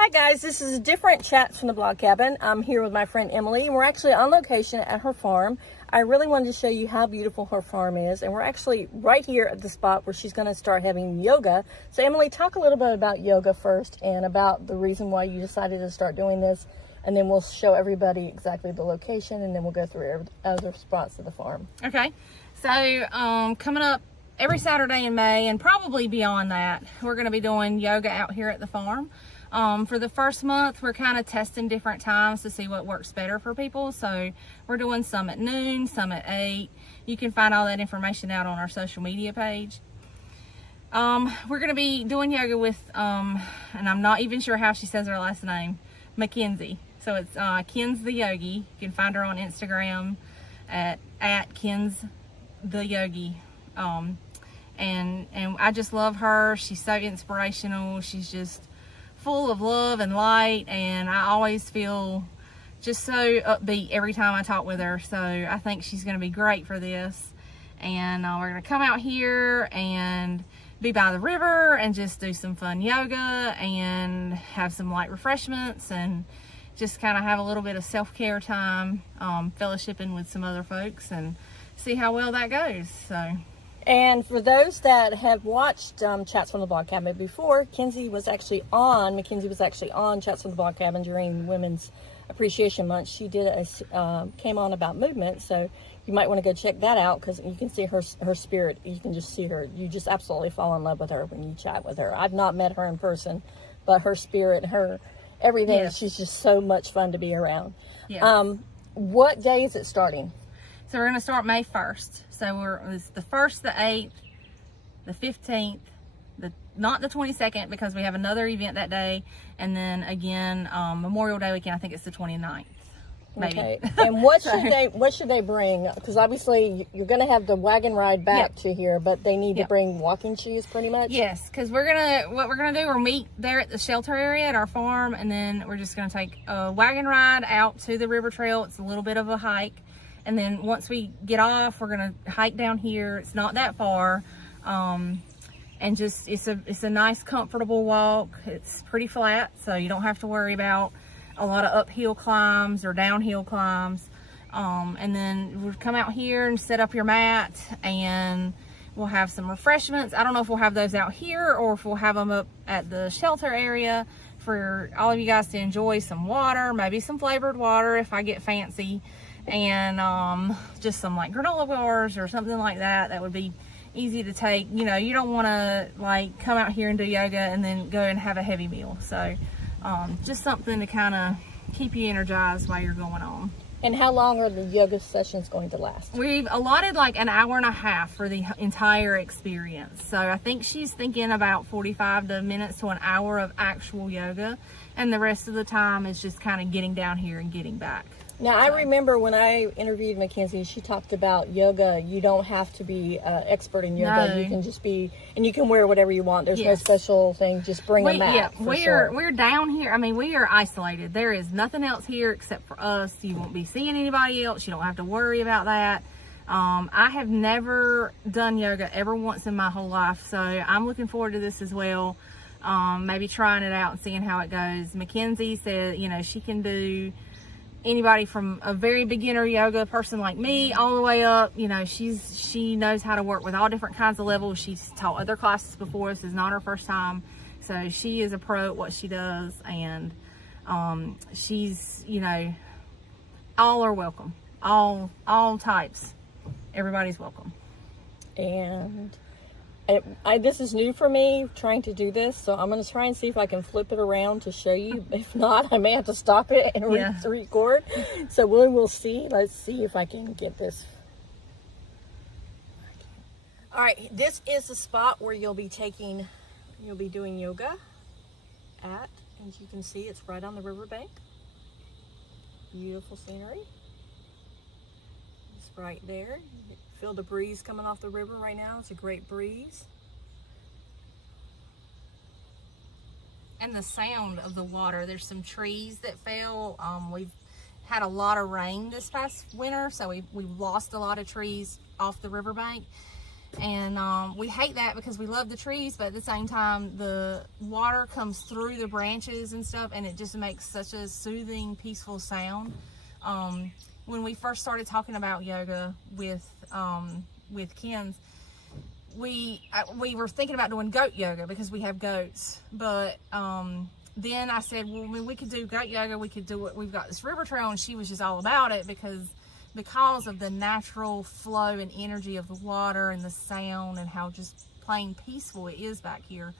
Hi guys, this is a different Chats from the Blog Cabin. I'm here with my friend Emily, and we're actually on location at her farm. I really wanted to show you how beautiful her farm is, and we're actually right here at the spot where she's going to start having yoga. So Emily, talk a little bit about yoga first and about the reason why you decided to start doing this, and then we'll show everybody exactly the location, and then we'll go through other spots of the farm. Okay, so coming up every Saturday in May and probably beyond that, we're going to be doing yoga out here at the farm. For the first month, we're kind of testing different times to see what works better for people. So we're doing some at noon, some at 8. You can find all that information out on our social media page. We're going to be doing yoga with, and I'm not even sure how she says her last name, Mackenzie. So it's Kins the Yogi. You can find her on Instagram at Kins the Yogi. And I just love her. She's so inspirational. She's just full of love and light, and I always feel just so upbeat every time I talk with her. So I think she's going to be great for this. And we're going to come out here and be by the river and just do some fun yoga and have some light refreshments and just kind of have a little bit of self-care time, fellowshipping with some other folks and see how well that goes. So. And for those that have watched Chats from the Blog Cabin before, Mackenzie was actually on Chats from the Blog Cabin during Women's Appreciation Month. She did came on about movement, so you might want to go check that out because you can see her spirit. You can just see her. You just absolutely fall in love with her when you chat with her. I've not met her in person, but her spirit, her everything, yes. She's just so much fun to be around. Yes. What day is it starting? So we're going to start May 1st. So it's the 1st, the 8th, the 15th, not the 22nd because we have another event that day. And then again, Memorial Day weekend, I think it's the 29th. Maybe. Okay. And what should they bring? Because obviously you're going to have the wagon ride back to here, but they need to bring walking shoes pretty much. Yes, because what we're gonna do, we'll meet there at the shelter area at our farm, and then we're just gonna take a wagon ride out to the river trail. It's a little bit of a hike. And then once we get off, we're gonna hike down here. It's not that far, and just it's a nice, comfortable walk. It's pretty flat, so you don't have to worry about a lot of uphill climbs or downhill climbs. And then we'll come out here and set up your mat, and we'll have some refreshments. I don't know if we'll have those out here or if we'll have them up at the shelter area for all of you guys to enjoy some water, maybe some flavored water if I get fancy. And just some like granola bars or something like that. That would be easy to take. You know, you don't want to like come out here and do yoga and then go and have a heavy meal. So just something to kind of keep you energized while you're going on. And how long are the yoga sessions going to last? We've allotted like an hour and a half for the entire experience. So I think she's thinking about 45 minutes to an hour of actual yoga. And the rest of the time is just kind of getting down here and getting back. Now, I remember when I interviewed Mackenzie, she talked about yoga. You don't have to be an expert in yoga. No. You can just be, and you can wear whatever you want. There's no special thing. Just bring a mat. Yeah, we're down here. I mean, we are isolated. There is nothing else here except for us. You won't be seeing anybody else. You don't have to worry about that. I have never done yoga ever once in my whole life, so I'm looking forward to this as well. Maybe trying it out and seeing how it goes. Mackenzie said, you know, she can do anybody from a very beginner yoga person like me all the way up. You know, she knows how to work with all different kinds of levels. She's taught other classes before. This is not her first time, so she is a pro at what she does. And she's, you know, all are welcome, all types, everybody's welcome. And this is new for me, trying to do this, so I'm going to try and see if I can flip it around to show you. If not, I may have to stop it and record. So we'll see. Let's see if I can get this. All right, this is the spot where you'll be doing yoga at, as you can see, it's right on the riverbank. Beautiful scenery. It's right there. Feel the breeze coming off the river right now. It's a great breeze. And the sound of the water. There's some trees that fell. We've had a lot of rain this past winter, so we lost a lot of trees off the riverbank. And we hate that because we love the trees, but at the same time, the water comes through the branches and stuff, and it just makes such a soothing, peaceful sound. When we first started talking about yoga with Ken's, we were thinking about doing goat yoga because we have goats, but then I said, well, when we could do goat yoga, we could do it. We've got this river trail, and she was just all about it because of the natural flow and energy of the water and the sound and how just plain peaceful it is back here.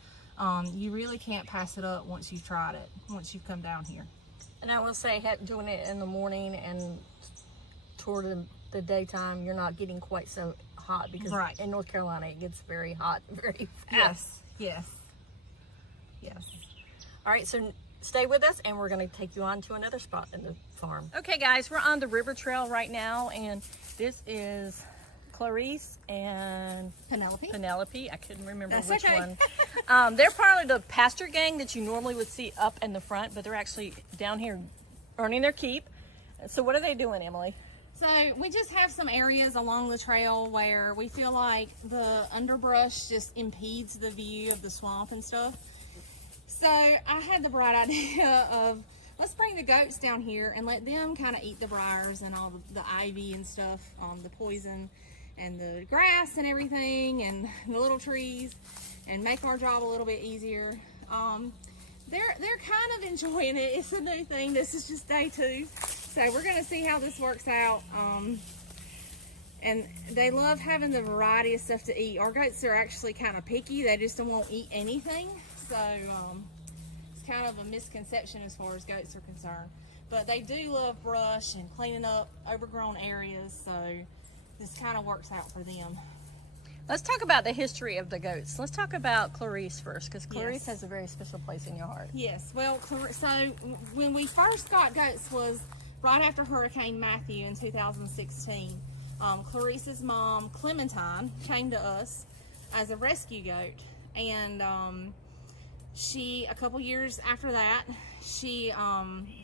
You really can't pass it up once you've tried it, once you've come down here. And I will say, doing it in the morning and toward the daytime, you're not getting quite so hot because in North Carolina it gets very hot very fast. Yes. All right, so stay with us and we're going to take you on to another spot in the farm. Okay guys, we're on the river trail right now, and this is Clarice and Penelope. I couldn't remember which one. They're part of the pasture gang that you normally would see up in the front, but they're actually down here earning their keep. So what are they doing, Emily? So we just have some areas along the trail where we feel like the underbrush just impedes the view of the swamp and stuff. So I had the bright idea of, let's bring the goats down here and let them kind of eat the briars and all the ivy and stuff, the poison and the grass and everything and the little trees, and make our job a little bit easier. They're kind of enjoying it. It's a new thing. This is just day 2. So we're gonna see how this works out. And they love having the variety of stuff to eat. Our goats are actually kind of picky. They just won't eat anything. So it's kind of a misconception as far as goats are concerned. But they do love brush and cleaning up overgrown areas. So this kind of works out for them. Let's talk about the history of the goats. Let's talk about Clarice first, because Clarice has a very special place in your heart. Yes, well, so when we first got goats was right after Hurricane Matthew in 2016. Clarice's mom, Clementine, came to us as a rescue goat, and a couple years after that, she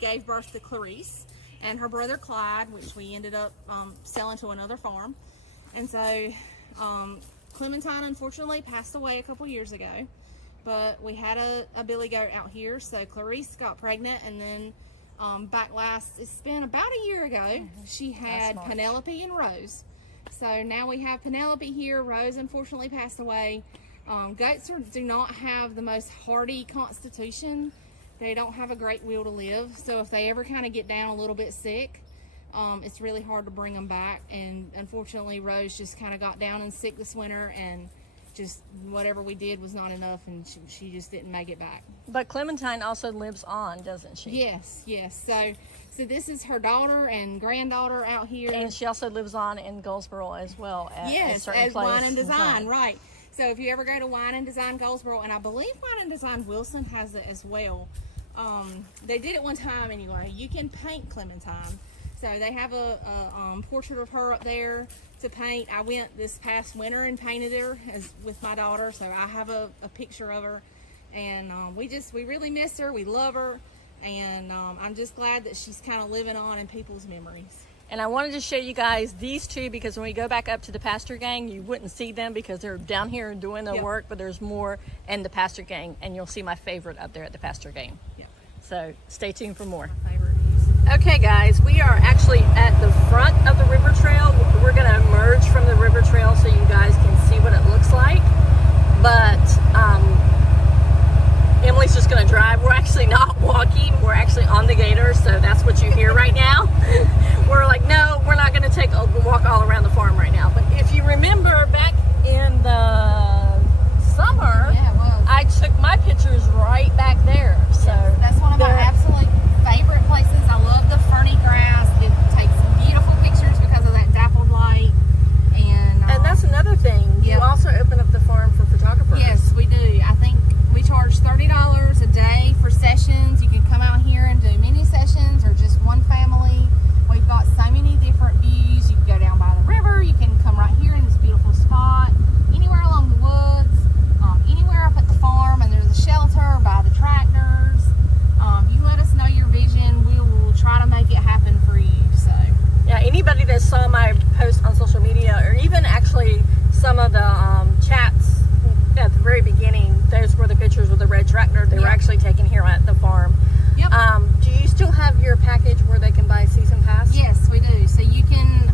gave birth to Clarice and her brother Clyde, which we ended up selling to another farm. And so Clementine unfortunately passed away a couple years ago, but we had a billy goat out here. So Clarice got pregnant, and then it's been about a year ago, she had Penelope and Rose. So now we have Penelope here. Rose unfortunately passed away. Goats do not have the most hardy constitution. They don't have a great will to live. So if they ever kind of get down a little bit sick, it's really hard to bring them back. And unfortunately, Rose just kind of got down and sick this winter, and just whatever we did was not enough, and she just didn't make it back. But Clementine also lives on, doesn't she? Yes. So this is her daughter and granddaughter out here. And she also lives on in Goldsboro as well. Yes, as Wine and Design, right. So if you ever go to Wine and Design Goldsboro, and I believe Wine and Design Wilson has it as well. They did it one time anyway. You can paint Clementine. So they have a portrait of her up there to paint. I went this past winter and painted her with my daughter, so I have a picture of her. And we really miss her. We love her, and I'm just glad that she's kind of living on in people's memories. And I wanted to show you guys these two, because when we go back up to the pasture gang, you wouldn't see them because they're down here doing their work, but there's more in the pasture gang, and you'll see my favorite up there at the pasture gang. Yep. So stay tuned for more. My favorite. Okay guys, we are actually at the front of the river trail. We're going to emerge from the river trail so you guys can see what it looks like. But Emily's just going to drive. We're actually not walking. We're actually on the gator, so that's what you hear right now. We're like, no, we're not going to take a walk all around the farm right now. But if you remember back in the summer, I took my pictures right back there. So that's one of my absolute favorite places. I love the ferny grass. It takes beautiful pictures because of that dappled light. And that's another thing. You also open up the farm for photographers. Yes, we do. I think we charge $30 a day for at the farm. Yep. Do you still have your package where they can buy a season pass? Yes, we do. So you can,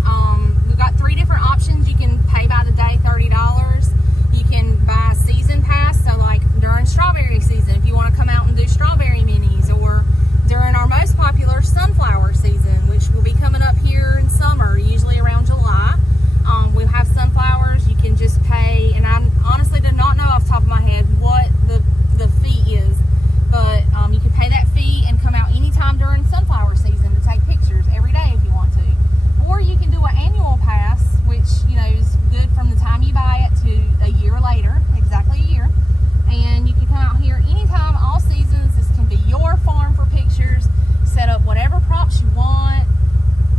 we've got 3 different options. You can pay by the day, $30. You can buy a season pass. So like during strawberry season, if you want to come out and do strawberry minis, or during our most popular sunflower season, which will be coming up here in summer, usually around July. We'll have sunflowers. You can just pay, and I honestly did not know off the top of my head what the fee is, but you can pay that fee and come out anytime during sunflower season to take pictures every day if you want to. Or you can do an annual pass, which is good from the time you buy it to a year later, exactly a year. And you can come out here anytime, all seasons. This can be your farm for pictures. Set up whatever props you want.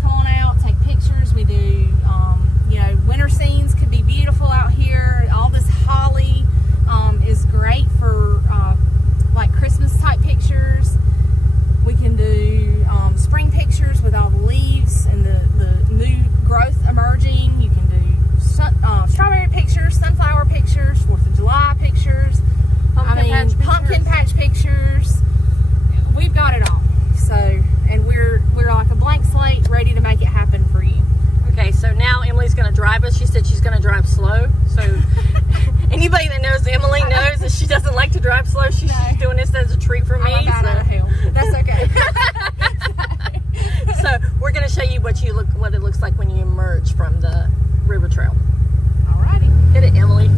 Come on out, take pictures. We do, winter scenes could be beautiful out here. All this holly is great for like Christmas type pictures. We can do spring pictures with all the leaves and the new growth emerging. You can do strawberry pictures, sunflower pictures, 4th of July pictures. Pumpkin patch pictures. We've got it all. So, and we're like a blank slate, ready to make it happen for you. Okay, so now Emily's going to drive us. She said she's going to drive slow. So anybody that knows Emily knows that she doesn't like to drive slow. She's doing this as a treat for me. I'm about out of hell. That's okay. So we're going to show you what it looks like when you emerge from the river trail. Alrighty. Hit it, Emily.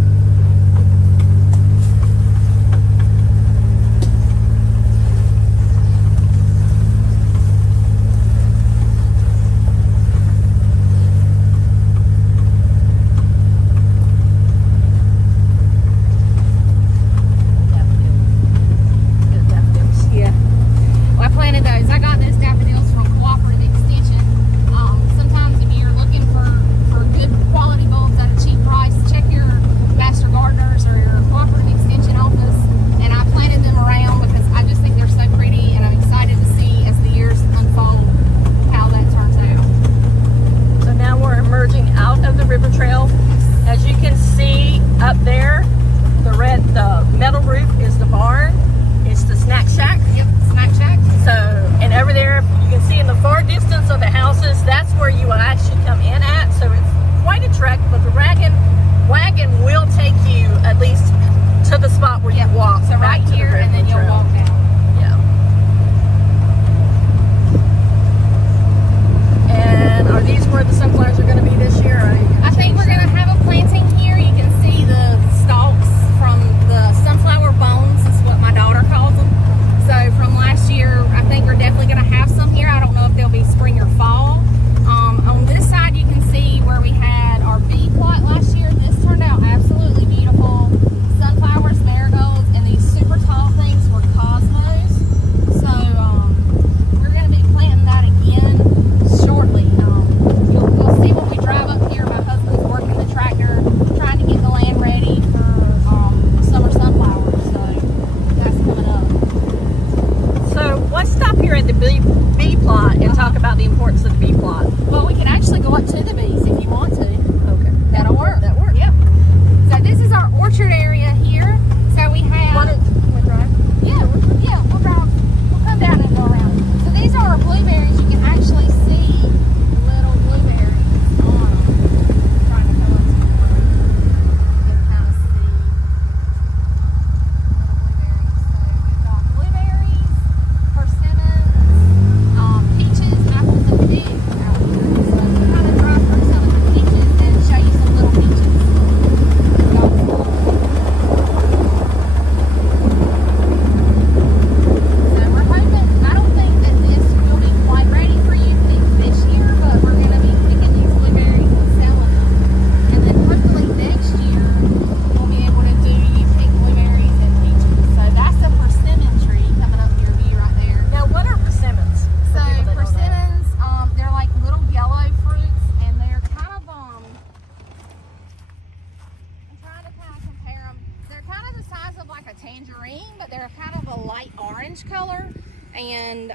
tangerine, but they're kind of a light orange color, and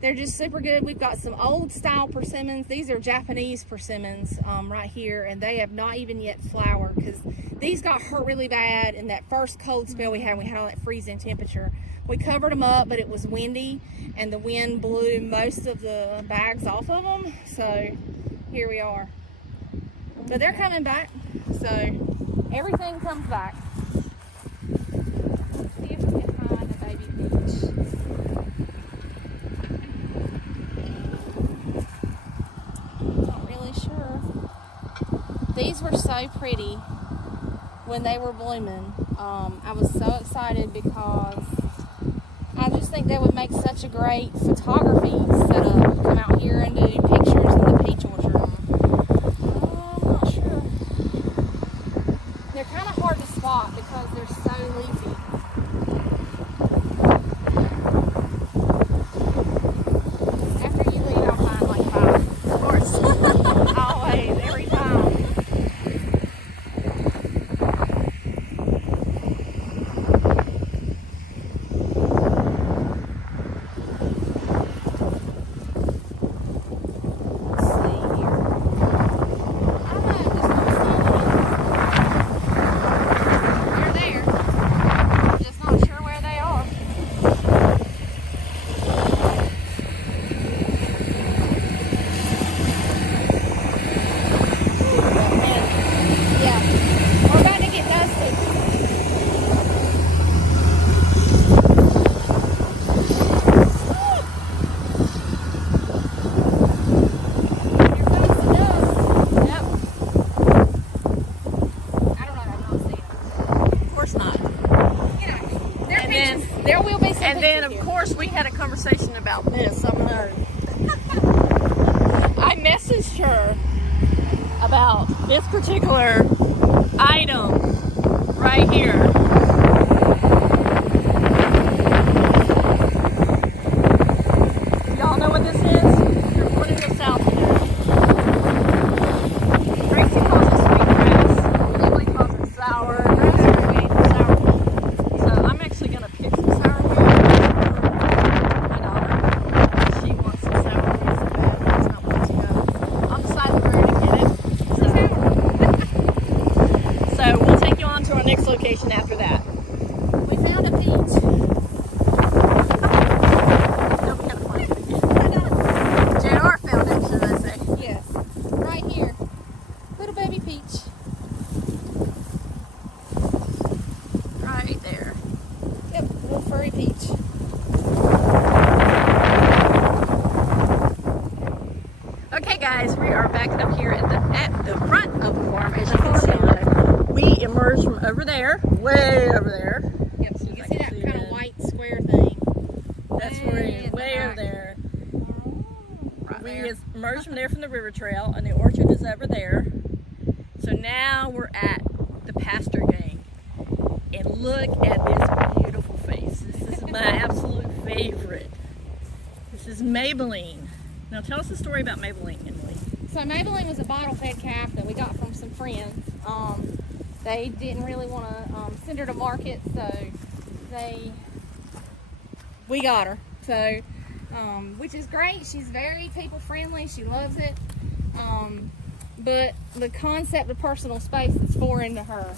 They're just super good. We've got some old style persimmons. These are Japanese persimmons right here, and they have not even yet flowered because these got hurt really bad in that first cold spell we had all that freezing temperature. We covered them up, but it was windy, and the wind blew most of the bags off of them. So here we are. But they're coming back, so everything comes back. Let's see if we can find a baby peach. These were so pretty when they were blooming. I was so excited because I just think they would make such a great photography setup. Come out here and do pictures in the peach orchard. I'm not sure. They're kind of hard to spot because they're so leafy. After you leave, I'll find like 5. Of course. Always, every time. And then, of course, we had a conversation about this. I messaged her about this particular item right here. Y'all know what this is? You're putting this out there. Tracy calls it sweet grass. Emily calls it sour. So I'm actually going to pick some sour. Location after that. We found a peach. No, we gotta find it again. JR found it, should I say? Yes. Right here. Little baby peach. Right there. Yep, little furry peach. Okay guys, we are back up here at the front of the farm. As you can see, we emerged from over there, way over there. Yep, so you can see that kind of white square thing. That's way over there. Right We there. emerged from there from the river trail, and the orchard is over there. So now we're at the pasture gang. And look at this beautiful face. This is my absolute favorite. This is Maybelline. Now tell us the story about Maybelline, Emily. So Maybelline was a bottle-fed calf that we got from some friends. They didn't really want to send her to market, so we got her. So, which is great. She's very people-friendly. She loves it. But the concept of personal space is foreign to her.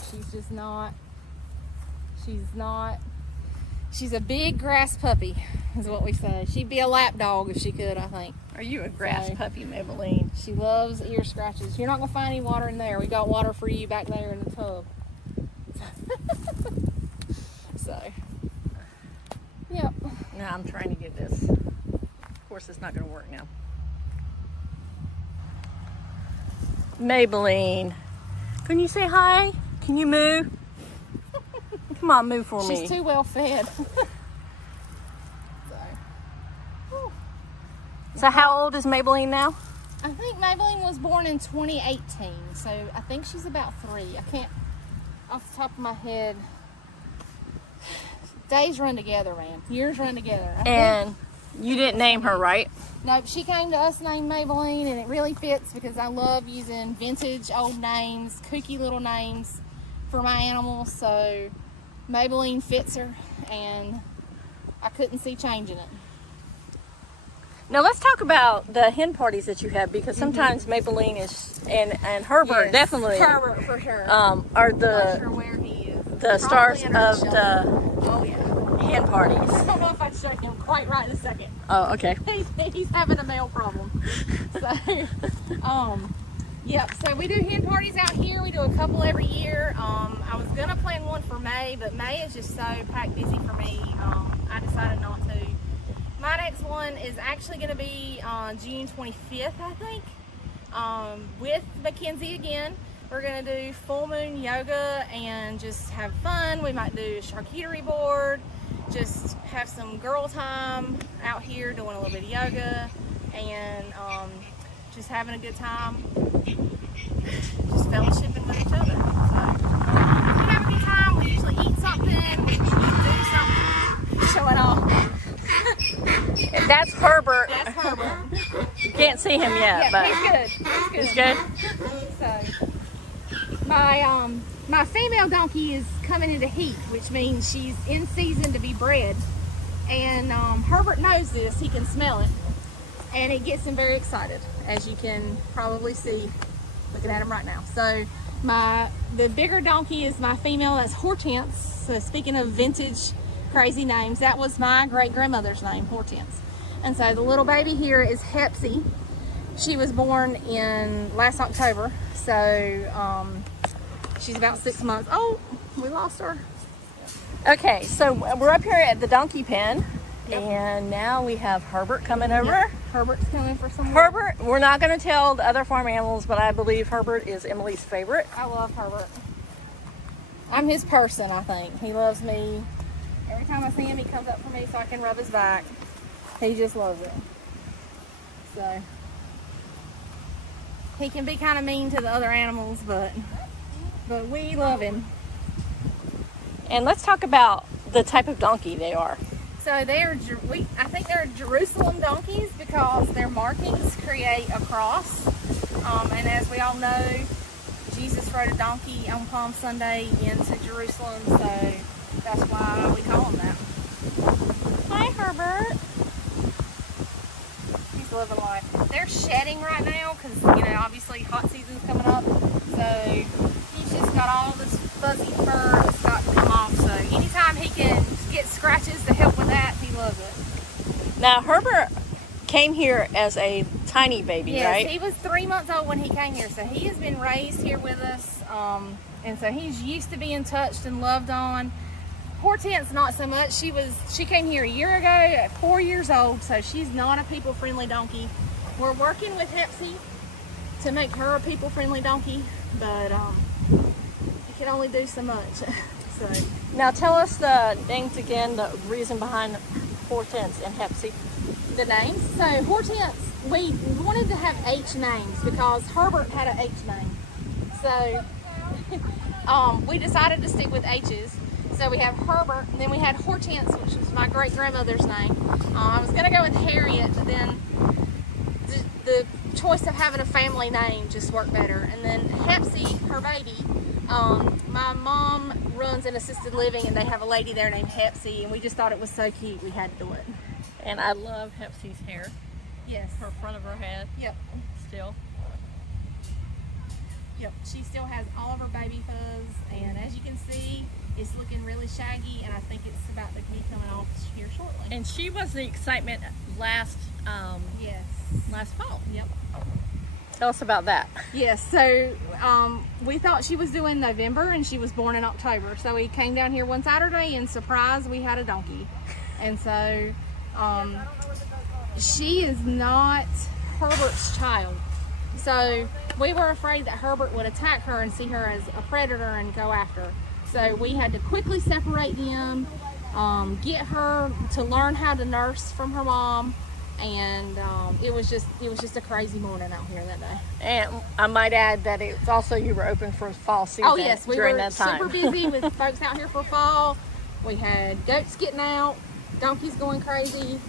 She's a big grass puppy, is what we say. She'd be a lap dog if she could, I think. Are you a grass puppy, Maybelline? She loves ear scratches. You're not going to find any water in there. We got water for you back there in the tub. So, yep. Now I'm trying to get this. Of course, it's not going to work now. Maybelline, can you say hi? Can you moo? Come on, move for me. She's too well fed. So how old is Maybelline now? I think Maybelline was born in 2018, so I think she's about 3. I can't, off the top of my head. Days run together, man. Years run together. And you didn't name her, right? Nope, she came to us named Maybelline, and it really fits because I love using vintage old names, kooky little names for my animals, so Maybelline fits her, and I couldn't see changing it. Now let's talk about the hen parties that you have, because sometimes Maybelline is and Herbert definitely Herbert for sure. are Not sure where he is. the stars Probably under of shelter. the Oh yeah. hen parties. I don't know if I'd show him quite right in a second. Oh, okay. He's having a male problem. So, yep. So we do hen parties out here. We do a couple every year. I was gonna plan one for May, but May is just so packed busy for me. I decided not to. My next one is actually gonna be on June 25th, I think, with Mackenzie again. We're gonna do full moon yoga and just have fun. We might do a charcuterie board, just have some girl time out here doing a little bit of yoga and just having a good time, just fellowshipping with each other. So we have a good time. We usually eat something, we do something, show it off. That's Herbert. That's Herbert. You can't see him yet, Yeah, but he's good. he's good. So my female donkey is coming into heat, which means she's in season to be bred. And Herbert knows this. He can smell it, and it gets him very excited, as you can probably see looking at him right now. So the bigger donkey is my female. That's Hortense. So speaking of vintage crazy names, that was my great grandmother's name, Hortense. And so the little baby here is Hepsy. She was born in last October, so she's about 6 months. Oh, we lost her. Okay, so we're up here at the donkey pen, and now we have Herbert coming over. Yep. Herbert's coming for some. Herbert, we're not going to tell the other farm animals, but I believe Herbert is Emily's favorite. I love Herbert. I'm his person, I think. He loves me. Every time I see him, he comes up for me so I can rub his back. He just loves it. So he can be kind of mean to the other animals, but we love him. And let's talk about the type of donkey they are. So I think they're Jerusalem donkeys because their markings create a cross. And as we all know, Jesus rode a donkey on Palm Sunday into Jerusalem, so that's why we call them that. Hi, Herbert. He's living life. They're shedding right now because, obviously hot season's coming up. So he's just got all this fuzzy fur that's got to come off. So anytime he can get scratches to help with that, he loves it. Now, Herbert came here as a tiny baby, yes, right? He was 3 months old when he came here. So he has been raised here with us. And so he's used to being touched and loved on. Hortense, not so much. She came here a year ago at 4 years old, so she's not a people-friendly donkey. We're working with Hepsy to make her a people-friendly donkey, but it can only do so much. So Now tell us the names again, the reason behind Hortense and Hepsy. the names. So Hortense, we wanted to have H names because Herbert had an H name. So we decided to stick with H's. So we have Herbert, and then we had Hortense, which was my great-grandmother's name. I was going to go with Harriet, but then the choice of having a family name just worked better. And then Hepsy, her baby, my mom runs an assisted living, and they have a lady there named Hepsy, and we just thought it was so cute we had to do it. And I love Hepsy's hair. Yes. Her front of her head. Yep. Still. Yep. She still has all of her baby fuzz, and as you can see, it's looking really shaggy, and I think it's about to be coming off here shortly. And she was the excitement last Yes. last fall. Yep. Tell us about that. Yes, so we thought she was due in November, and she was born in October. So we came down here one Saturday, and surprise, we had a donkey. And so she is not Herbert's child. So we were afraid that Herbert would attack her and see her as a predator and go after her. So we had to quickly separate them, get her to learn how to nurse from her mom, and it was just a crazy morning out here that day. And I might add that it's also you were open for fall season. Oh yes, we during were that time. super busy with folks out here for fall. We had goats getting out, donkeys going crazy,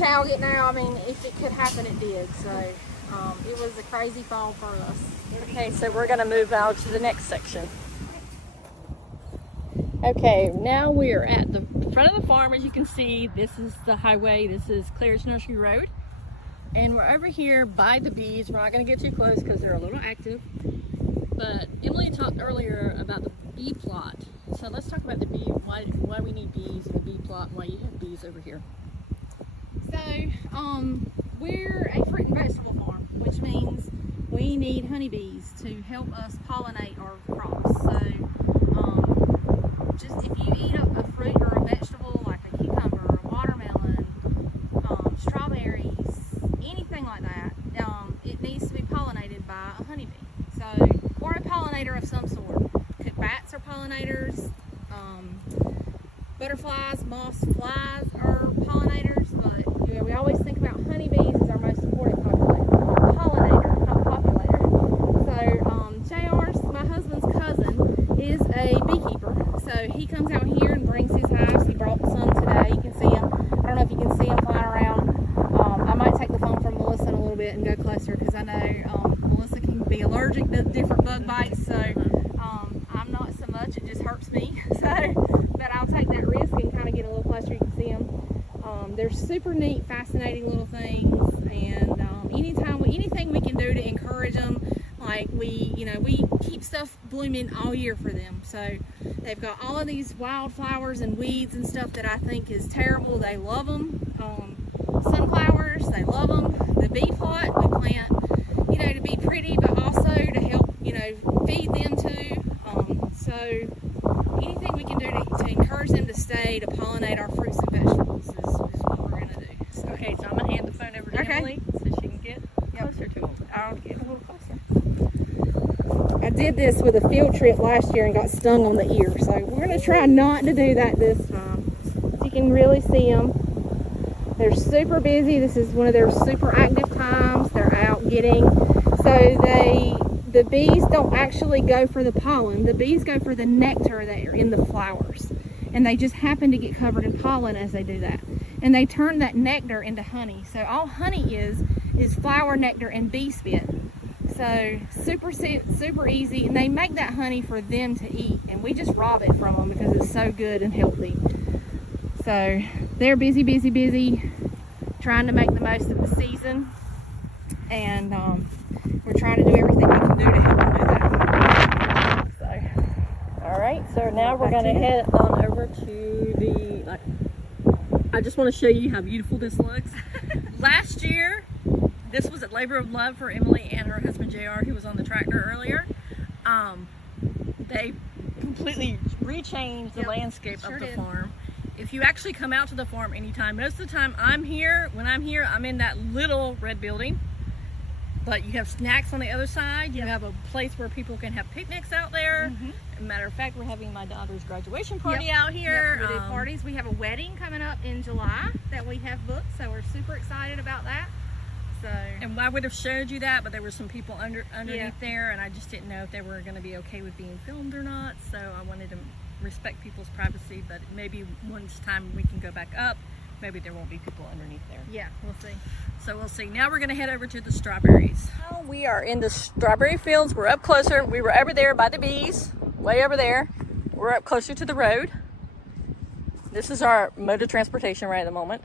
cow getting out. I mean, if it could happen, it did. So it was a crazy fall for us. Okay, so we're going to move out to the next section. Okay, now we are at the front of the farm. As you can see, this is the highway. This is Claire's Nursery Road. And we're over here by the bees. We're not going to get too close because they're a little active. But Emily talked earlier about the bee plot. So let's talk about the bee, why we need bees in the bee plot and why you have bees over here. So, we're a fruit and vegetable farm, which means we need honeybees to help us pollinate our crops. So, just if you eat a fruit or a vegetable like a cucumber, a watermelon, strawberries, anything like that, it needs to be pollinated by a honeybee. So, or a pollinator of some sort. Bats are pollinators, butterflies, moths, flies are pollinators, but you know, we always think about honeybees as our most important pollinator, not populator. So JR's, my husband's cousin, is a beekeeper. So he comes out here and brings his hives. He brought some today. You can see him. I don't know if you can see him flying around. I might take the phone from Melissa in a little bit and go closer because I know Melissa can be allergic to different bug bites. So I'm not so much. It just hurts me. So, but I'll take that risk and kind of get a little closer. You can see them. They're super neat, fascinating little things, and anything we can do to encourage them, like we keep stuff blooming all year for them. So they've got all of these wildflowers and weeds and stuff that I think is terrible. They love them. Sunflowers, they love them. The bee plot we plant, to be pretty, but also to help, feed them too. So anything we can do to encourage them to stay, to pollinate our fruits and vegetables is what we're going to do. So, Okay, so I'm going to hand the phone over to Emily so she can get closer to them. I'll get a little closer. I did this with a field trip last year and got stung on the ear, so we're going to try not to do that this time. So you can really see them. They're super busy. This is one of their super active times. They're out getting, the bees don't actually go for the pollen. The bees go for the nectar that are in the flowers. And they just happen to get covered in pollen as they do that. And they turn that nectar into honey. So all honey is flower nectar and bee spit. So super easy. And they make that honey for them to eat. And we just rob it from them because it's so good and healthy. So they're busy, trying to make the most of the season. And we're trying to do everything we can do to help them do that. So, All right, so now we're going to head on over to the, I just want to show you how beautiful this looks. Last year, this was a labor of love for Emily and her husband JR, who was on the tractor earlier. They completely rechanged the landscape of the farm. If you actually come out to the farm anytime, most of the time when I'm here, I'm in that little red building. But you have snacks on the other side. You have a place where people can have picnics out there. As a matter of fact, we're having my daughter's graduation party out here. We do parties. We have a wedding coming up in July that we have booked, so we're super excited about that. So, and I would have showed you that, but there were some people underneath there, and I just didn't know if they were going to be okay with being filmed or not. So I wanted to respect people's privacy, but maybe once time we can go back up, maybe there won't be people underneath there. Yeah, we'll see. So we'll see. Now we're going to head over to the strawberries. Now we are in the strawberry fields. We're up closer. We were over there by the bees, way over there. We're up closer to the road. This is our mode of transportation right at the moment.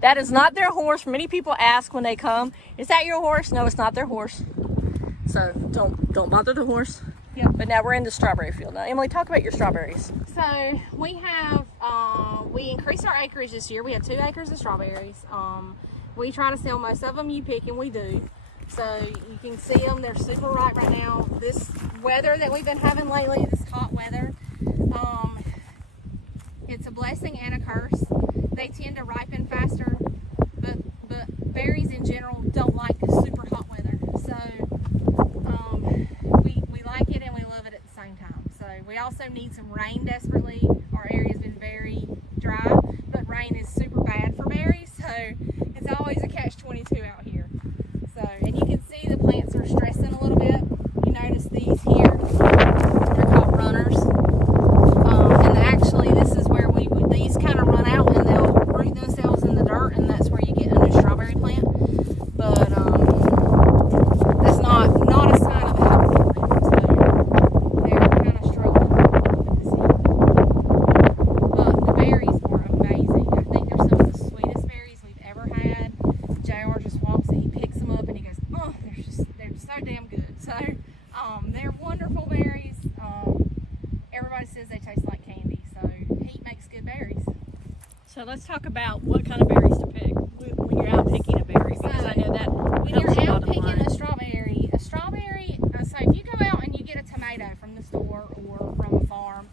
That is not their horse. Many people ask when they come, is that your horse? No, it's not their horse. So don't bother the horse. Yep. But now we're in the strawberry field. Now, Emily, talk about your strawberries. So we have, we increased our acreage this year. We have 2 acres of strawberries. We try to sell most of them. You pick, and we do. So you can see them. They're super ripe right now. This weather that we've been having lately, this hot weather, it's a blessing and a curse. They tend to ripen faster, but berries in general don't like super hot weather. So we like it and we love it at the same time. So we also need some rain desperately. Our area's been very dry, but rain is super bad for berries. So it's always a catch-22 out here. So, and you can see the plants are stressing a little bit. You notice these here, they're called runners. And actually this is where these kind of run out and they'll root themselves in the dirt, and that's where you get a new strawberry plant. But that's not a sign of a healthy plant. So they're kind of struggling with the seed. talk about what kind of berries to pick when you're out picking a berry, because I know that when you're out picking a strawberry, so if you go out and you get a tomato from the store or from a farm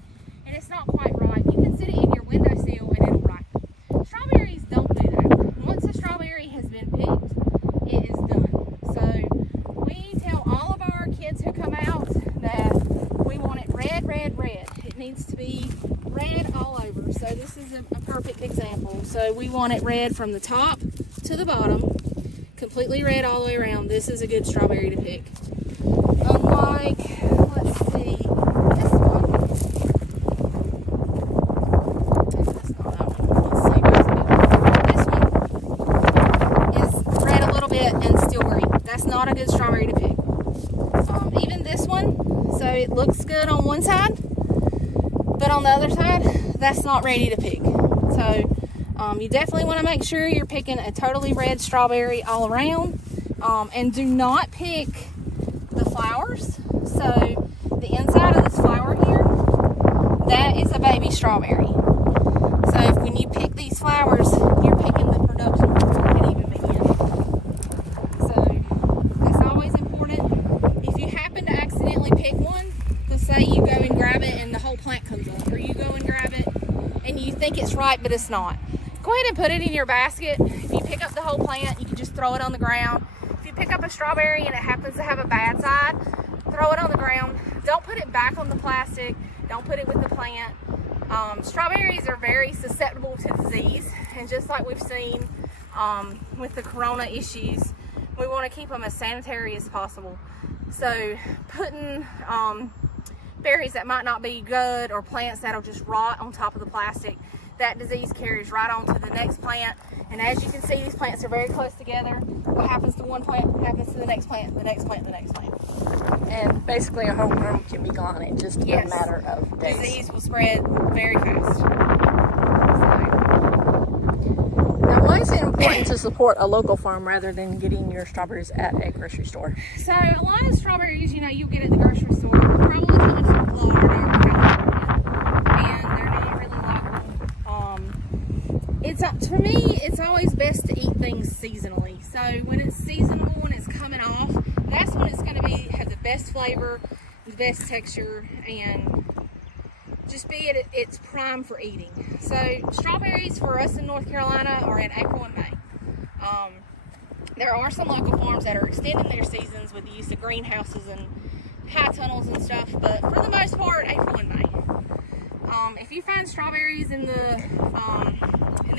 and it's not quite ripe, you can sit it in your windowsill and it'll ripen. Strawberries don't do that. Once a strawberry has been picked, it is done. So we tell all of our kids who come out that we want it red, red, red. It needs to be red all over. So this is a perfect example. So we want it red from the top to the bottom, completely red all the way around. This is a good strawberry to pick. Unlike, let's see, this one. That's not that one. Let's see, this one is red a little bit and still green. That's not a good strawberry to pick. Even this one, so it looks good on one side, but on the other side, that's not ready to pick. So you definitely want to make sure you're picking a totally red strawberry all around, and do not pick the flowers. So the inside of this flower here, that is a baby strawberry. So if when you pick these flowers, you're picking the production before it can even begin. So that's always important. If you happen to accidentally pick one, let's say you go and grab it and the whole plant comes up, or you go and grab it and you think it's ripe but it's not, go ahead and put it in your basket. If you pick up the whole plant, you can just throw it on the ground. If you pick up a strawberry and it happens to have a bad side, throw it on the ground. Don't put it back on the plastic. Don't put it with the plant. Strawberries are very susceptible to disease, and just like we've seen with the corona issues, we want to keep them as sanitary as possible. So putting berries that might not be good, or plants that'll just rot on top of the plastic, that disease carries right on to the next plant. And as you can see, these plants are very close together. What happens to one plant happens to the next plant, the next plant, the next plant. And basically a whole room can be gone in just a matter of days. Disease will spread very fast. Now, why is it important to support a local farm rather than getting your strawberries at a grocery store? So a lot of strawberries, you know, you'll get at the grocery store, probably coming from Florida or California, and they're not really likable. For me, it's always best to eat things seasonally. So when it's seasonable and it's coming off, that's when it's going to have the best flavor, the best texture, and just be at its prime for eating. So strawberries for us in North Carolina are in April and May. There are some local farms that are extending their seasons with the use of greenhouses and high tunnels and stuff, but for the most part, April and May. If you find strawberries in the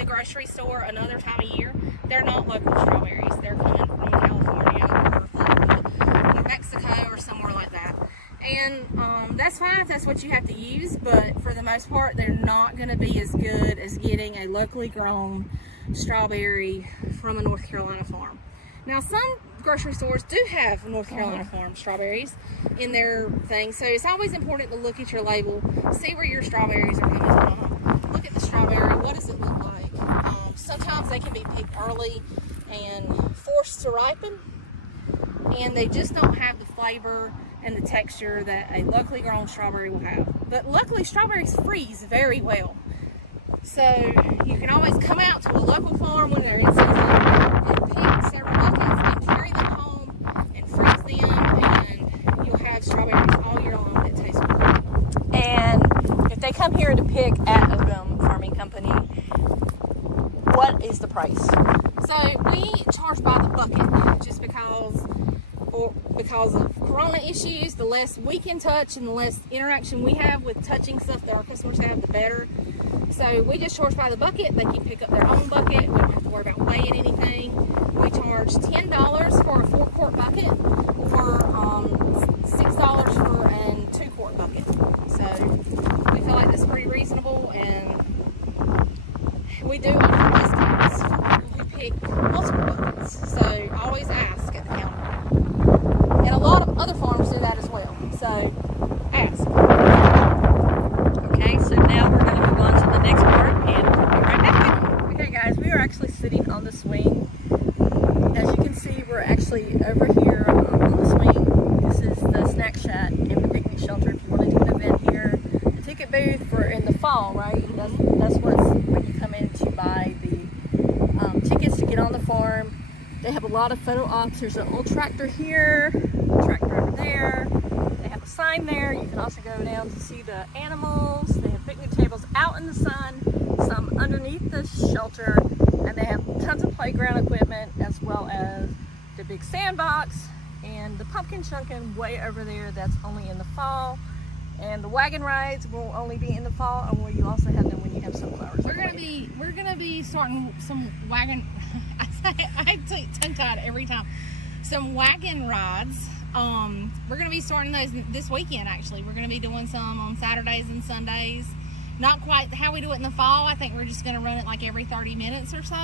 grocery store another time of year, they're not local strawberries. They're coming from California or Florida or Mexico or somewhere like that. And that's fine if that's what you have to use, but for the most part, they're not going to be as good as getting a locally grown strawberry from a North Carolina farm. Now, some grocery stores do have North Carolina farm strawberries in their thing, so it's always important to look at your label, see where your strawberries are coming from, look at the strawberry, what does it look like. Sometimes they can be picked early and forced to ripen, and they just don't have the flavor and the texture that a locally grown strawberry will have. But luckily, strawberries freeze very well. So you can always come out to a local farm when they're in season and pick several buckets and carry them home and freeze them, and you'll have strawberries all year long that taste good. And if they come here to pick at Odom Farming Company, what is the price? So we charge by the bucket just because of corona issues. The less we can touch and the less interaction we have with touching stuff that our customers have, the better. So we just charge by the bucket. They can pick up their own bucket. We don't have to worry about weighing anything. We charge $10 for a 4-quart bucket, or $6 for a 2-quart bucket. So we feel like that's pretty reasonable, and we do offer discounts for people who pick multiple buckets. So always ask at the counter. And a lot of other farms do that as well. So ask. Okay, so now we're going to move on to the next part, and we'll be right back. Okay guys, we are actually sitting on the swing. As you can see, we're actually over here on the swing. This is the snack shack and the picnic shelter if you want to do an event here. The ticket booth for in the fall, right? That's when you come in to buy on the farm. They have a lot of photo ops. There's an old tractor here, a tractor over there. They have a sign there. You can also go down to see the animals. They have picnic tables out in the sun, some underneath the shelter, and they have tons of playground equipment as well as the big sandbox and the pumpkin chunkin way over there. That's only in the fall. And the wagon rides will only be in the fall, and you also have them when you have sunflowers. We're gonna be starting some wagon. I tongue-tied every time. Some wagon rides. We're gonna be starting those this weekend. Actually, we're gonna be doing some on Saturdays and Sundays. Not quite how we do it in the fall. I think we're just gonna run it like every 30 minutes or so.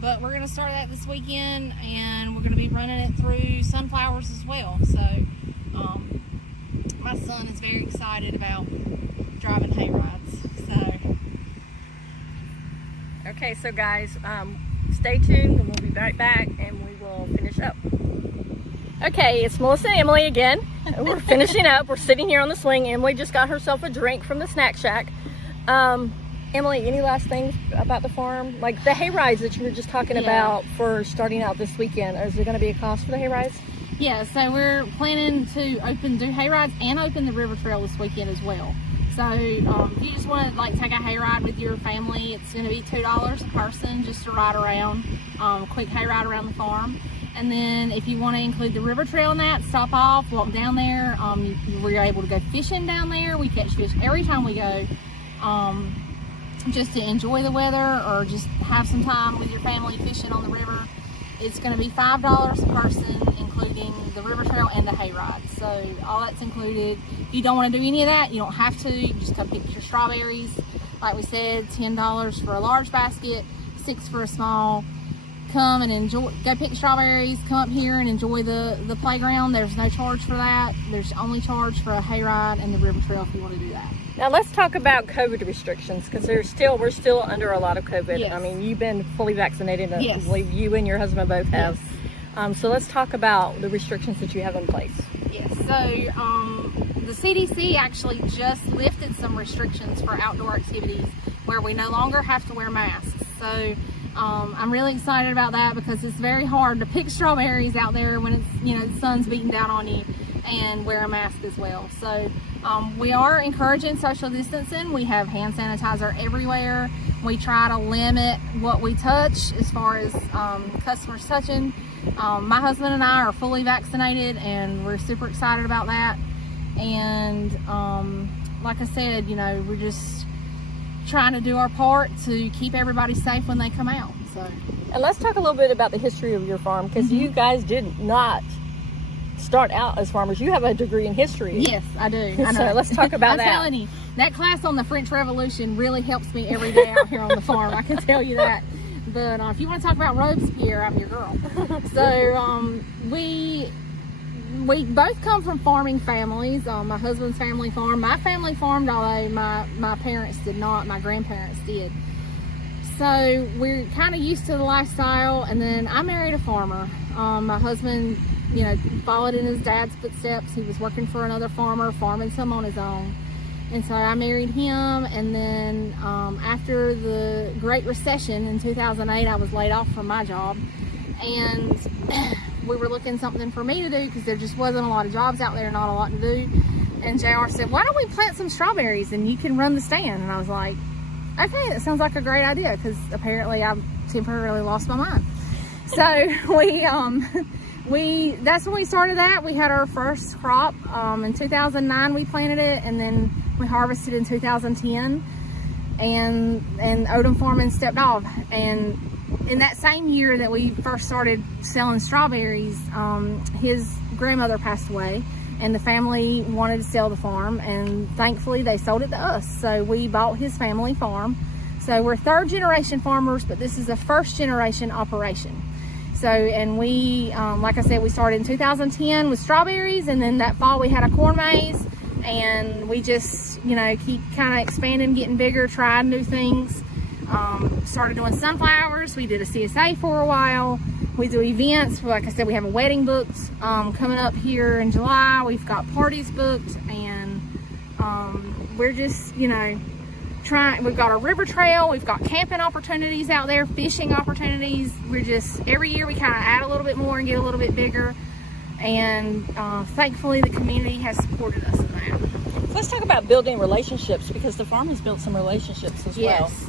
But we're gonna start that this weekend, and we're gonna be running it through sunflowers as well. So. My son is very excited about driving hayrides. Okay, so guys, stay tuned and we'll be right back and we will finish up. Okay, it's Melissa and Emily again. We're finishing up. We're sitting here on the swing. Emily just got herself a drink from the snack shack. Emily, any last things about the farm? Like the hayrides that you were just talking about for starting out this weekend. Is there going to be a cost for the hayrides? Yeah, so we're planning to do hayrides and open the river trail this weekend as well. So if you just want to like take a hayride with your family, it's going to be $2 a person just to ride around, quick hayride around the farm. And then if you want to include the river trail in that, stop off, walk down there. We're able to go fishing down there. We catch fish every time we go, just to enjoy the weather or just have some time with your family fishing on the river. It's going to be $5 a person, including the river trail and the hayride. So all that's included. If you don't want to do any of that, you don't have to. You just come pick your strawberries. Like we said, $10 for a large basket, $6 for a small. Come and enjoy. Go pick strawberries. Come up here and enjoy the playground. There's no charge for that. There's only charge for a hayride and the river trail if you want to do that. Now let's talk about COVID restrictions, because we're still under a lot of COVID. Yes. I mean, you've been fully vaccinated. Yes. I believe you and your husband both have. Yes. So let's talk about the restrictions that you have in place. Yes. So the CDC actually just lifted some restrictions for outdoor activities where we no longer have to wear masks. So I'm really excited about that because it's very hard to pick strawberries out there when it's, the sun's beating down on you and wear a mask as well. So we are encouraging social distancing. We have hand sanitizer everywhere. We try to limit what we touch as far as customers touching. My husband and I are fully vaccinated and we're super excited about that. And like I said, we're just trying to do our part to keep everybody safe when they come out. So, and let's talk a little bit about the history of your farm, because you guys did not start out as farmers. You have a degree in history. Yes, I do. I know. So let's talk about that. I'm telling you, that class on the French Revolution really helps me every day out here on the farm. I can tell you that. But if you want to talk about Robespierre, I'm your girl. So we both come from farming families. My husband's family farmed. My family farmed, although my parents did not. My grandparents did. So we're kind of used to the lifestyle. And then I married a farmer. My husband, followed in his dad's footsteps. He was working for another farmer, farming some on his own. And so I married him. And then after the Great Recession in 2008, I was laid off from my job. And we were looking something for me to do because there just wasn't a lot of jobs out there, not a lot to do. And JR said, why don't we plant some strawberries and you can run the stand? And I was like, okay, that sounds like a great idea, because apparently I've temporarily lost my mind. So that's when we started that. We had our first crop. In 2009 we planted it, and then we harvested in 2010, and Odom Farming stepped off. And in that same year that we first started selling strawberries, his grandmother passed away, and the family wanted to sell the farm, and thankfully they sold it to us. So we bought his family farm. So we're third generation farmers, but this is a first generation operation. So, and we, like I said, we started in 2010 with strawberries, and then that fall we had a corn maze, and we just, keep kind of expanding, getting bigger, trying new things. Started doing sunflowers. We did a CSA for a while. We do events. Like I said, we have a wedding booked coming up here in July. We've got parties booked, and we're just, We've got a river trail, we've got camping opportunities out there, fishing opportunities. We're just, every year we kind of add a little bit more and get a little bit bigger. And thankfully the community has supported us in that. So let's talk about building relationships, because the farm has built some relationships as well. Yes.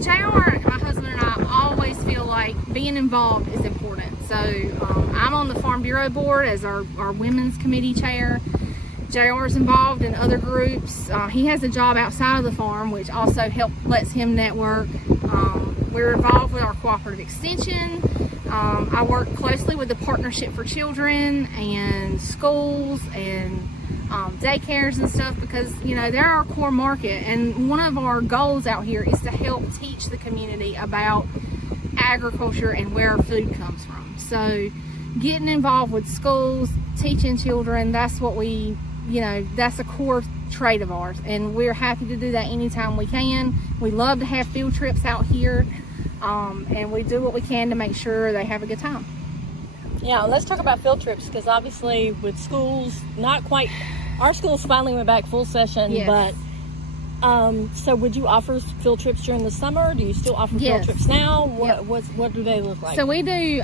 JR, my husband and I always feel like being involved is important. So I'm on the Farm Bureau board as our women's committee chair. JR is involved in other groups. He has a job outside of the farm, which also lets him network. We're involved with our cooperative extension. I work closely with the Partnership for Children and schools and daycares and stuff, because you know they're our core market, and one of our goals out here is to help teach the community about agriculture and where our food comes from. So getting involved with schools, teaching children, that's what we, you know, that's a core trait of ours, and we're happy to do that anytime we can. We love to have field trips out here, and we do what we can to make sure they have a good time. Yeah, let's talk about field trips, because obviously with schools, not quite, our schools finally went back full session, yes. But so would you offer field trips during the summer? Do you still offer Yes. field trips now? Yep. What do they look like? So we do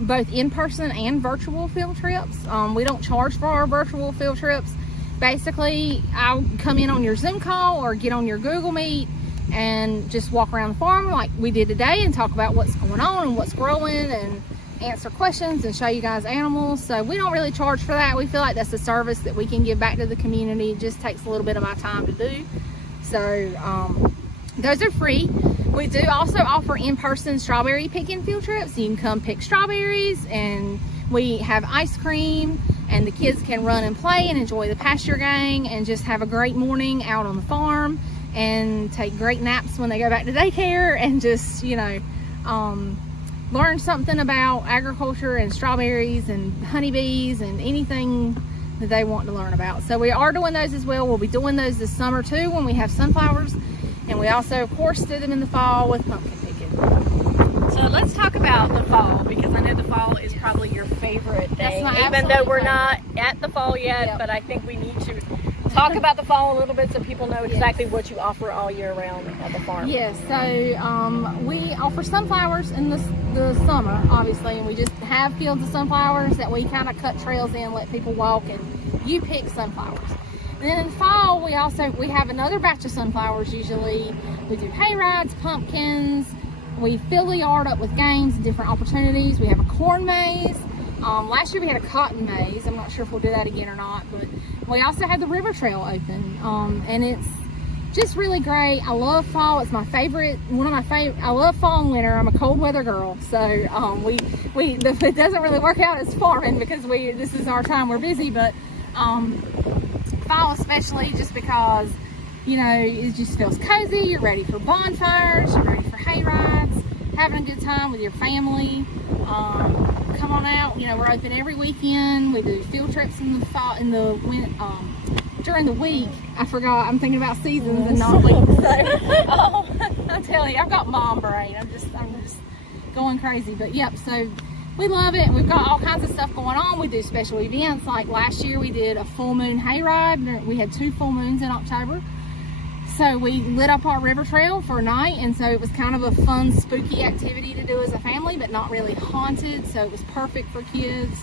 both in-person and virtual field trips. We don't charge for our virtual field trips. Basically, I'll come in on your Zoom call or get on your Google Meet and just walk around the farm like we did today and talk about what's going on and what's growing and answer questions and show you guys animals. So we don't really charge for that. We feel like that's a service that we can give back to the community. It just takes a little bit of my time to do. So those are free. We do also offer in-person strawberry picking field trips. You can come pick strawberries, and we have ice cream, and the kids can run and play and enjoy the pasture gang and just have a great morning out on the farm and take great naps when they go back to daycare, and just, you know, learn something about agriculture and strawberries and honeybees and anything that they want to learn about. So we are doing those as well. We'll be doing those this summer too when we have sunflowers, and we also of course do them in the fall with pumpkin picking. So let's talk about the fall, because I know the fall is probably your favorite thing, my even though absolute we're favorite. not at the fall yet. Yep. But I think we need to talk about the fall a little bit so people know exactly what you offer all year round at the farm. Yes, so we offer sunflowers in the summer, obviously, and we just have fields of sunflowers that we kind of cut trails in, let people walk, and you pick sunflowers. And then in the fall, we have another batch of sunflowers usually. We do hayrides, pumpkins. We fill the yard up with games and different opportunities. We have a corn maze. Last year we had a cotton maze. I'm not sure if we'll do that again or not, but we also had the river trail open, and it's just really great. I love fall. It's my favorite, one of my favorite. I love fall and winter. I'm a cold weather girl, so it doesn't really work out as farming because this is our time. We're busy, but fall especially, just because, you know, it just feels cozy. You're ready for bonfires. You're ready for hay rides, having a good time with your family. Come on out. You know, we're open every weekend. We do field trips in the fall, during the week. I forgot. I'm thinking about seasons and not weeks. So, I'm telling you, I've got mom brain. I'm just going crazy. But yep. So we love it. We've got all kinds of stuff going on. We do special events. Like last year, we did a full moon hayride. We had 2 full moons in October. So we lit up our river trail for a night, and so it was kind of a fun, spooky activity to do as a family, but not really haunted, so it was perfect for kids.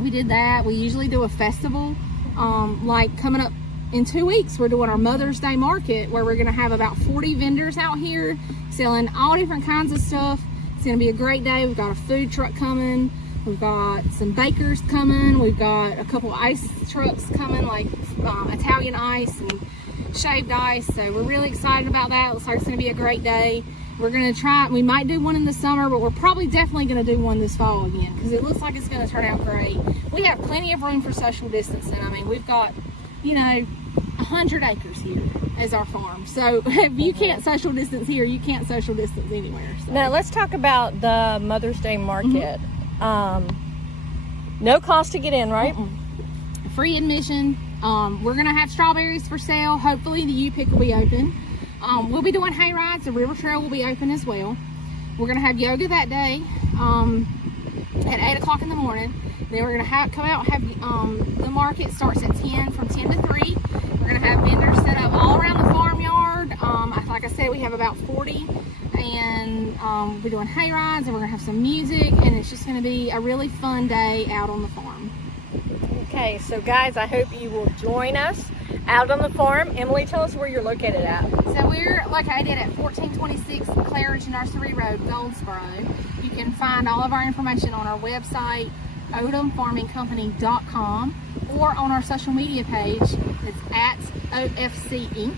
We did that. We usually do a festival. Like coming up in 2 weeks, we're doing our Mother's Day market, where we're gonna have about 40 vendors out here selling all different kinds of stuff. It's gonna be a great day. We've got a food truck coming. We've got some bakers coming. We've got a couple ice trucks coming, like Italian ice and shaved ice. So we're really excited about that. Looks like it's going to be a great day. We're going to try, we might do one in the summer, but we're probably definitely going to do one this fall again, because it looks like it's going to turn out great. We have plenty of room for social distancing. I mean, we've got, you know, 100 acres here as our farm. So if you can't social distance here, you can't social distance anywhere. So. Now let's talk about the Mother's Day market. No cost to get in, right? Free admission. We're gonna have strawberries for sale. Hopefully the U-Pick will be open. We'll be doing hay rides. The river trail will be open as well. We're gonna have yoga that day at 8 o'clock in the morning. Then we're gonna come out and have the market starts at 10, from 10 to 3. We're going to have vendors set up all around the farmyard. Like I said, we have about 40, and we're doing hayrides, and we're going to have some music, and it's just going to be a really fun day out on the farm. Okay, so guys, I hope you will join us out on the farm. Emily, tell us where you're located at. So we're located at 1426 Claridge Nursery Road, Goldsboro. You can find all of our information on our website, odomfarmingcompany.com, or on our social media page. It's at OFC Inc.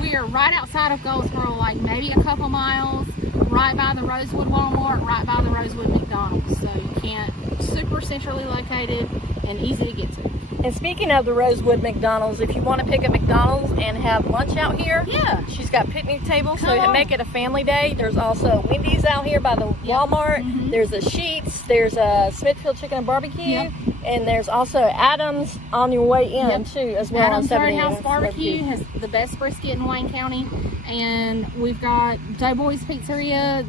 We are right outside of Goldsboro, like maybe a couple miles, right by the Rosewood Walmart, right by the Rosewood McDonald's. So you can't, super centrally located and easy to get to. And speaking of the Rosewood McDonald's, if you want to pick a McDonald's and have lunch out here, yeah, she's got picnic tables, so Come on. make it a family day. There's also Wendy's out here by the Walmart. There's a Sheetz. There's a Smithfield Chicken and Barbecue. And there's also Adams on your way in too, as well. Adams on Third House Barbecue has the best brisket in Wayne County, and we've got Doughboy's Pizzeria,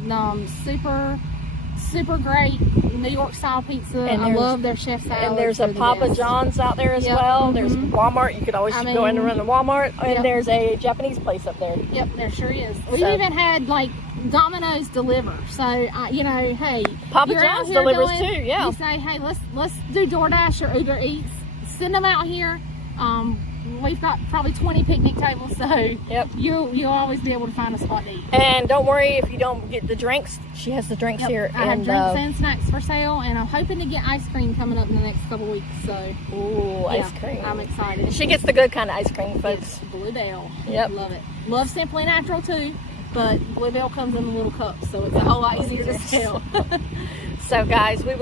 super great New York style pizza. And I love their chef salad. And there's a Papa John's out there as well. There's Walmart. You could always go in and run to Walmart. And there's a Japanese place up there. Yep, there sure is. We've even had like Domino's deliver. So you know, hey, Papa John's delivers too. Yeah. You say, hey, let's do DoorDash or Uber Eats. Send them out here. We've got probably 20 picnic tables, so you'll always be able to find a spot to eat. And don't worry if you don't get the drinks. She has the drinks here. I have drinks and snacks for sale, and I'm hoping to get ice cream coming up in the next couple weeks. So, ice cream. I'm excited. And she gets the good kind of ice cream, folks. It's Bluebell. Yep. Love it. Love Simply Natural too, but Bluebell comes in a little cup, so it's a whole lot easier to sell. So, guys, we will